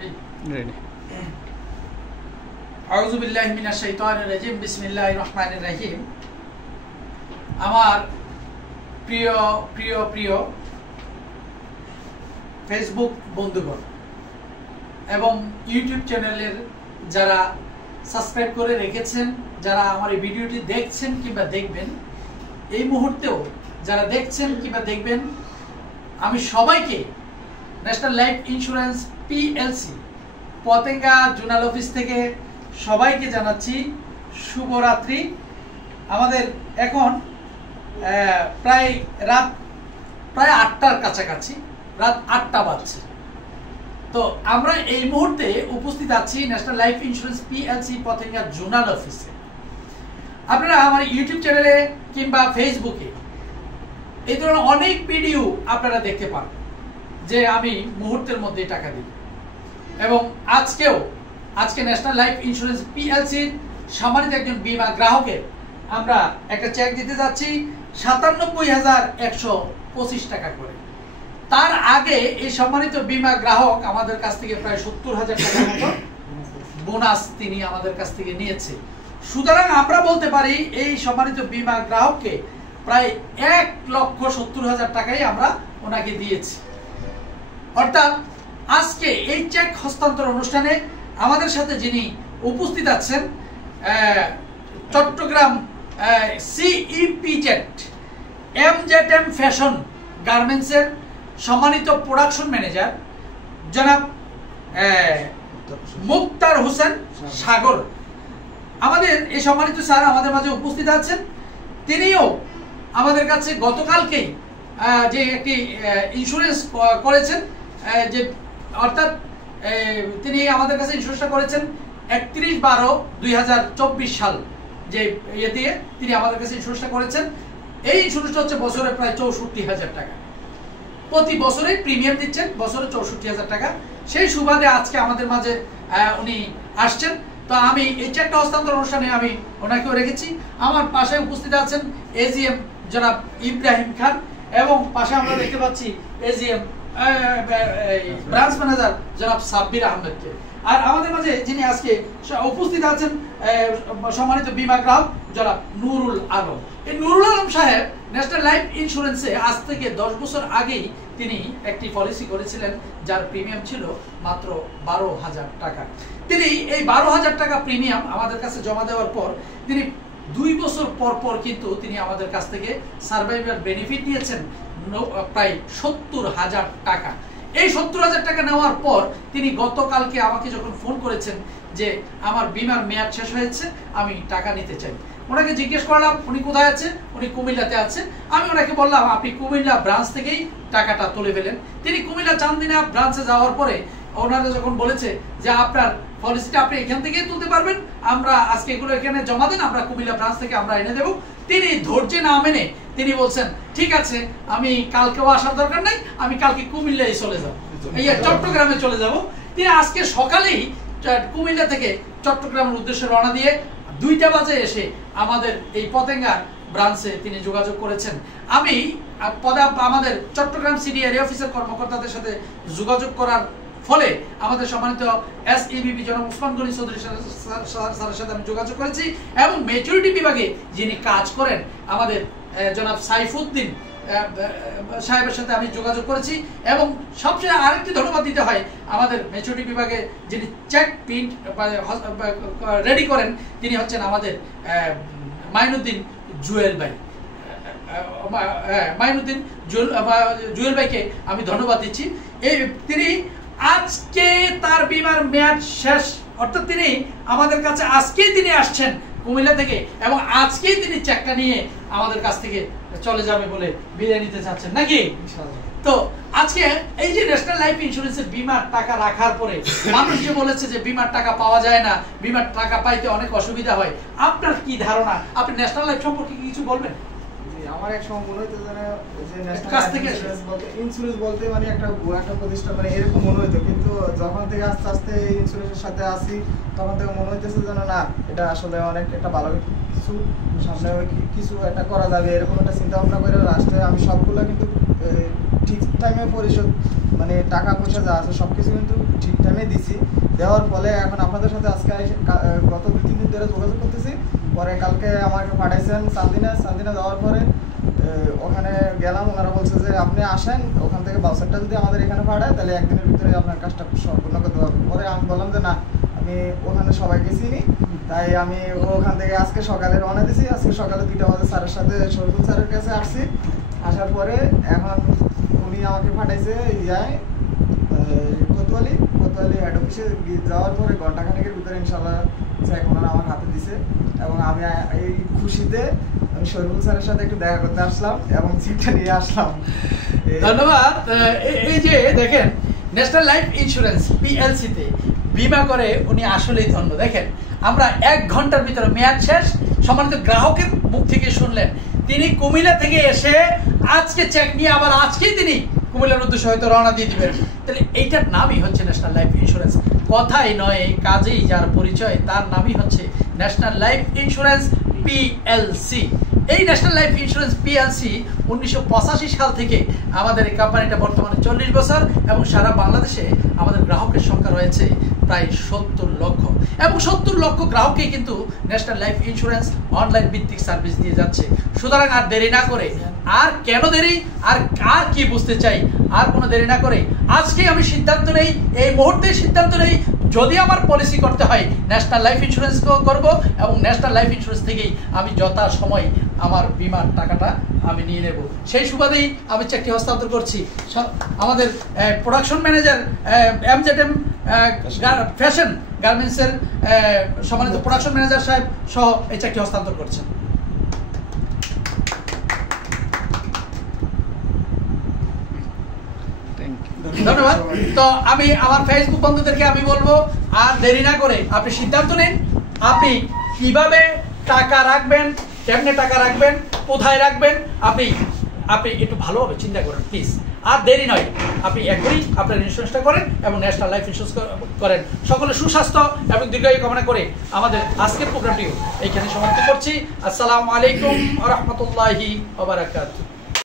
Ready. আউযু বিল্লাহি মিনাশ শাইতানির রাজিম, বিসমিল্লাহির রহমানির রহিম। আমার প্রিয় প্রিয় প্রিয় ফেসবুক বন্ধুগণ এবং ইউটিউব চ্যানেলের যারা সাবস্ক্রাইব করে রেখেছেন, যারা আমার এই ভিডিওটি দেখছেন কিংবা দেখবেন, এই মুহূর্তেও যারা দেখছেন কিংবা দেখবেন, আমি সবাইকে national life insurance PLC Patenga zonal office থেকে সবাইকে জানাচ্ছি শুভরাত্রি। আমাদের এখন প্রায় রাত 8টার কাছাকাছি, রাত 8টা বাজছে। তো আমরা এই মুহূর্তে উপস্থিত আছি national life insurance PLC Patenga zonal অফিসে। আপনারা আমার ইউটিউব চ্যানেলে কিংবা ফেসবুকে এই ধরনের অনেক ভিডিও আপনারা দেখতে পান যে আমি মুহূর্তের মধ্যে টাকা দিই, এবং আজকে ন্যাশনাল লাইফ ইন্স্যুরেন্স পিএলসির সম্মানিত একজন বীমা গ্রাহকের আমরা একটা চেক দিতে যাচ্ছি ৯৭,১২৫ টাকা করে। তার আগে এই সম্মানিত বীমা গ্রাহক আমাদের কাছ থেকে প্রায় ৭০,০০০ টাকার মতো বোনাস তিনি আমাদের কাছ থেকে নিয়েছে। সুতরাং আমরা বলতে পারি এই সম্মানিত বীমা গ্রাহককে প্রায় ১,৭০,০০০ টাকাই আমরা ওনাকে দিয়েছি। অর্থাৎ আজকে এই চেক হস্তান্তর অনুষ্ঠানে আমাদের সাথে যিনি উপস্থিত আছেন, চট্টগ্রাম সিইপিজেড এমজেডএম ফ্যাশন গার্মেন্টসের সম্মানিত প্রোডাকশন ম্যানেজার জনাব মুক্তার হোসেন সাগর, আমাদের এই সম্মানিত স্যার আমাদের মাঝে উপস্থিত আছেন। তিনিও আমাদের কাছে গতকালকেই যে একটি ইন্স্যুরেন্স করেছেন, যে অর্থাৎ তিনি আমাদের কাছে ইন্স্যুরেন্সটা করেছেন ৩১/১২/২০২৪ সাল, যে ইয়ে দিয়ে তিনি আমাদের কাছে ইন্স্যুরেন্সটা করেছেন। এই ইন্স্যুরেন্সটা হচ্ছে বছরে প্রায় ৬৪,০০০ টাকা, প্রতি বছরে প্রিমিয়াম দিচ্ছেন, বছরে ৬৪,০০০ টাকা। সেই সুবাদে আজকে আমাদের মাঝে উনি আসছেন। তো আমি এই চেকটা হস্তান্তর অনুষ্ঠানে আমি ওনাকেও রেখেছি। আমার পাশে উপস্থিত আছেন এজিএম জনাব ইব্রাহিম খান, এবং পাশে আমরা দেখতে পাচ্ছি এজিএম ব্রাঞ্চ ম্যানেজার জনাব সাব্বির আহমেদকে। আর আমাদের মাঝে যিনি আজকে উপস্থিত আছেন সম্মানিত বীমা গ্রাহক জনাব নুরুল আলম। এই নুরুল আলম সাহেব ন্যাশনাল লাইফ ইন্স্যুরেন্সে আজ থেকে ১০ বছর আগেই তিনি একটি পলিসি করেছিলেন, যার প্রিমিয়াম ছিল মাত্র ১২,০০০ টাকা। তিনি এই ১২,০০০ টাকা প্রিমিয়াম আমাদের কাছে জমা দেওয়ার পর তিনি ২ বছর পর পর কিন্তু তিনি আমাদের কাছ থেকে সার্ভাইভাল বেনিফিট নিয়েছেন প্রায় ৭০,০০০ টাকা। এই ৭০,০০০ টাকা নেওয়ার পর তিনি গতকালকে আমাকে যখন ফোন করেছেন যে আমার বীমার মেয়াদ শেষ হয়েছে, আমি টাকা নিতে চাই। ওনাকে জিজ্ঞেস করলাম উনি কোথায় আছে, উনি কুমিল্লাতে আছে। আমি ওনাকে বললাম আপনি কুমিল্লা ব্রাঞ্চ থেকেই টাকাটা তুলে ফেলেন। তিনি কুমিল্লা চান্দিনা ব্রাঞ্চে যাওয়ার পরে ওনারা যখন বলেছে যে আপনার পলিসিটা আপনি এখান থেকেই তুলতে পারবেন, আমরা আজকে এগুলো এখানে জমা দেন, আমরা কুমিল্লা ব্রাঞ্চ থেকে আমরা এনে দেবো। তিনি ধৈর্য না মেনে তিনি বলছেন ঠিক আছে, আমি কালকেও আসার দরকার নাই, আমি কালকে কুমিল্লায় চলে যাবো, এই চট্টগ্রামে চলে যাব। তিনি আজকে সকালেই কুমিল্লা থেকে চট্টগ্রামের উদ্দেশ্যে রওনা দিয়ে ২টা বাজে এসে আমাদের এই পতেঙ্গা ব্রাঞ্চে তিনি যোগাযোগ করেছেন। আমি আমাদের চট্টগ্রাম সিটি এরিয়া অফিসের কর্মকর্তাদের সাথে যোগাযোগ করার ফলে আমাদের সম্মানিত এসইবিবি জনাব ওসমান গনি চৌধুরী স্যারের সাথে আমি যোগাযোগ করেছি, এবং ম্যাচুরিটি বিভাগে যিনি কাজ করেন আমাদের জনাব সাইফুদ্দিন সাহেবের সাথে আমি যোগাযোগ করেছি। এবং সবচেয়ে আরেকটি ধন্যবাদ দিতে হয় আমাদের ম্যাচুরিটি বিভাগে যিনি চেক প্রিন্ট রেডি করেন, তিনি হচ্ছেন আমাদের মাইনুদ্দিন জুয়েল ভাই। মাইনুদ্দিন জুয়েল ভাইকে আমি ধন্যবাদ দিচ্ছি। তিনি আজকে তার বীমার মেয়াদ শেষ, অর্থাৎ তিনি আমাদের কাছে আজকেই তিনি আসছেন কুমিল্লা থেকে, এবং আজকেই তিনি চেকটা নিয়ে আমাদের কাছ থেকে চলে যাবে বলে বিদায় নিতে চাচ্ছেন নাকি। তো আজকে এই যে ন্যাশনাল লাইফ ইন্স্যুরেন্সের বীমার টাকা রাখার পরে মানুষ যে বলেছে যে বীমার টাকা পাওয়া যায় না, বীমার টাকা পাইতে অনেক অসুবিধা হয়, আপনার কি ধারণা? আপনি ন্যাশনাল লাইফ সম্পর্কে কিছু বলবেন? আমার এক সময় মনে হইতো যে ন্যাশনাল ইন্স্যুরেন্স বলতে মানে একটা প্রতিষ্ঠান, মানে এরকম মনে হইতো। কিন্তু যখন থেকে আস্তে আস্তে ইন্স্যুরেন্সের সাথে আসি, তখন থেকে মনে হইতেছে যেন না, এটা আসলে অনেক একটা ভালো কিছু, সামনে কিছু একটা করা যাবে, এরকম একটা চিন্তা ভাবনা করে লাস্টে আমি সবগুলো কিন্তু ঠিক টাইমে পরিশোধ মানে টাকা পয়সা যা আছে সব কিছু কিন্তু ঠিক টাইমে দিছি। দেওয়ার ফলে এখন আপনাদের সাথে আজকে গত 2-3 দিন ধরে যোগাযোগ করতেছি। পরে কালকে আমাকে পাঠাইছেন চান্দিনা যাওয়ার পরে ওখানে গেলাম, ওনারা বলছে যে আপনি আসেন, ওখান থেকে বাউচারটা যদি আমাদের এখানে পাঠায় তাহলে একদিনের ভিতরে আপনার কাজটা সম্পূর্ণ করতে পারবো। পরে আমি বললাম যে না, আমি ওখানে সবাইকে চিনি, তাই আমি ওখান থেকে আজকে সকালে রওনা দিছি। আজকে সকালে 2টা বাজে স্যারের সাথে শরীফুল স্যারের কাছে আসছি। আসার পরে এখন উনি আমাকে পাঠাইছে কোতোয়ালি হেড অফিসে যাওয়ার পরে ঘন্টাখানেকের ভিতরে ইনশাল্লাহ চেক ওনারা আমার হাতে দিছে। এবং আমি এই খুশিতে আমি শরীফুল স্যারের সাথে একটু দেখা করতে আসলাম এবং চেকটা নিয়ে আসলাম। ধন্যবাদ। এই যে দেখেন, ন্যাশনাল লাইফ ইন্স্যুরেন্স পিএলসি তে বিমা করে উনি আসলেই ধন্য। দেখেন, আমরা 1 ঘন্টার ভিতরে মেয়াদ শেষ, সম্মানিত গ্রাহকের মুখ থেকে শুনলেন, তিনি কুমিল্লা থেকে এসে আজকে চেক নিয়ে আবার আজকেই তিনি কুমিল্লার উদ্দেশ্যে হয়তো রওনা দিয়ে দিবেন। তাহলে এইটার নামই হচ্ছে ন্যাশনাল লাইফ ইন্স্যুরেন্স। কথাই নয়, কাজেই যার পরিচয়, তার নামই হচ্ছে ন্যাশনাল লাইফ ইন্স্যুরেন্স পিএলসি। এই ন্যাশনাল লাইফ ইন্স্যুরেন্স পিএলসি 1985 সাল থেকে আমাদের এই কোম্পানিটা বর্তমানে 40 বছর এবং সারা বাংলাদেশে আমাদের গ্রাহকের সংখ্যা রয়েছে প্রায় 70 লক্ষ এবং 70 লক্ষ গ্রাহককে কিন্তু ন্যাশনাল লাইফ ইন্স্যুরেন্স অনলাইন ভিত্তিক সার্ভিস দিয়ে যাচ্ছে। সুতরাং আর দেরি না করে, আর কেন দেরি, আর কি বুঝতে চাই, আর কোনো দেরি না করে আজকে আমি সিদ্ধান্ত নেই, এই মুহূর্তে সিদ্ধান্ত নেই, যদি আমার পলিসি করতে হয় ন্যাশনাল লাইফ ইন্স্যুরেন্স করব এবং ন্যাশনাল লাইফ ইন্স্যুরেন্স থেকেই আমি যথা সময় আমার বিমার টাকাটা আমি নিয়ে নেব। সেই সুবাদেই আমি চেকটি হস্তান্তর করছি। আমাদের প্রোডাকশন ম্যানেজার MZM ফ্যাশন গার্মেন্টসের সম্মানিত প্রোডাকশন ম্যানেজার সাহেব সহ এই চেকটি হস্তান্তর করছেন। ধন্যবাদ। তো আমি আমার ফেসবুক বন্ধুদেরকে আমি বলবো, আর দেরি না করে আপনি সিদ্ধান্ত নিন, আপনি কিভাবে টাকা রাখবেন, কেমনে টাকা রাখবেন, কোথায় রাখবেন, আপনি একটু ভালোভাবে চিন্তা করেন প্লিজ। আর দেরি নয়, আপনি এখনই আপনার ইন্স্যুরেন্সটা করেন এবং ন্যাশনাল লাইফ ইন্স্যুরেন্স করেন। সকলে সুস্বাস্থ্য এবং দীর্ঘায়ু কামনা করে আমাদের আজকের প্রোগ্রামটিও এইখানে সমাপ্ত করছি। আসসালামু আলাইকুম ওয়া রাহমাতুল্লাহি ওয়া বারাকাতুহু।